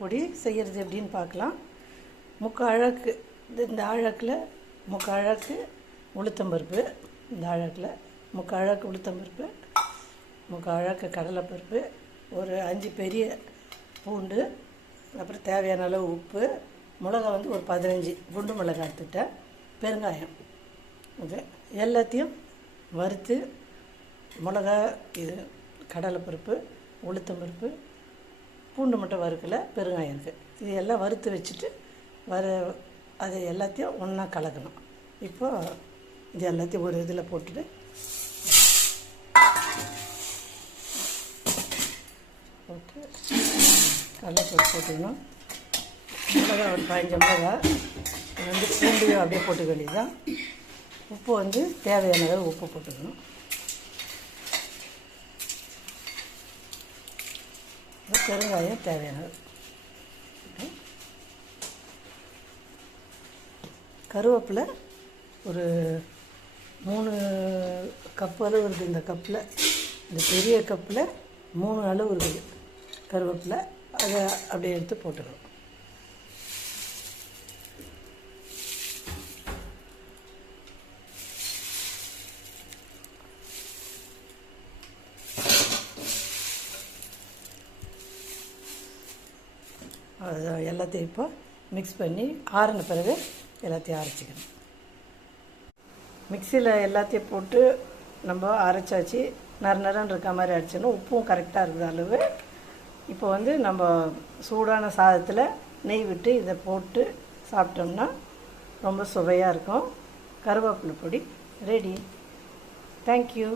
பொடி செய்கிறது எப்படின்னு பார்க்கலாம். முக்கால் அழகு இந்த அழகில் முக்கால் அழகு உளுத்தம்பருப்பு, இந்த அழகில் முக்கால் அழகு உளுத்தம்பருப்பு, முக்கால் அழகு கடலைப்பருப்பு, ஒரு 5 பெரிய பூண்டு, அப்புறம் தேவையான அளவு உப்பு, மிளகா வந்து ஒரு 15 குண்டு மிளகா எடுத்துக்கிட்டேன், பெருங்காயம். இது எல்லாத்தையும் வறுத்து மிளகா, இது கடலைப்பருப்பு, உளுத்தம்பருப்பு, பூண்டு மட்டும் வறுக்கலை, பெருங்காயம் இருக்குது. இது எல்லாம் வறுத்து வச்சுட்டு அது எல்லாத்தையும் ஒன்றா கலக்கணும். இப்போது இது எல்லாத்தையும் ஒரு இதில் போட்டுட்டு கடலைப்பருப்பு போட்டுக்கணும். மிளகா ஒரு 15 மிளகா வந்து பூண்டையும் அப்படியே போட்டுக்க வேண்டியதுதான். உப்பு வந்து தேவையான அளவு உப்பு போட்டுக்கணும். பெருங்காயம் தேவையானது. கருவேப்பிலை ஒரு 3 கப்பு அளவு இருக்குது. இந்த கப்பில், இந்த பெரிய கப்பில் 3 அளவு இருக்குது கருவேப்பிலை. அதை அப்படியே எடுத்து போட்டுக்கணும். அது எல்லாத்தையும் இப்போ மிக்ஸ் பண்ணி ஆறின பிறகு எல்லாத்தையும் அரைச்சிக்கணும். மிக்சியில் எல்லாத்தையும் போட்டு நம்ம அரைச்சாச்சு. நரன்னு இருக்க மாதிரி அரைச்சிடணும். உப்பும் கரெக்டாக இருக்குது அளவு. இப்போ வந்து நம்ம சூடான சாதத்தில் நெய் விட்டு இதை போட்டு சாப்பிட்டோம்னா ரொம்ப சுவையாக இருக்கும். கருவேப்பிலை பொடி ரெடி. தேங்க்யூ.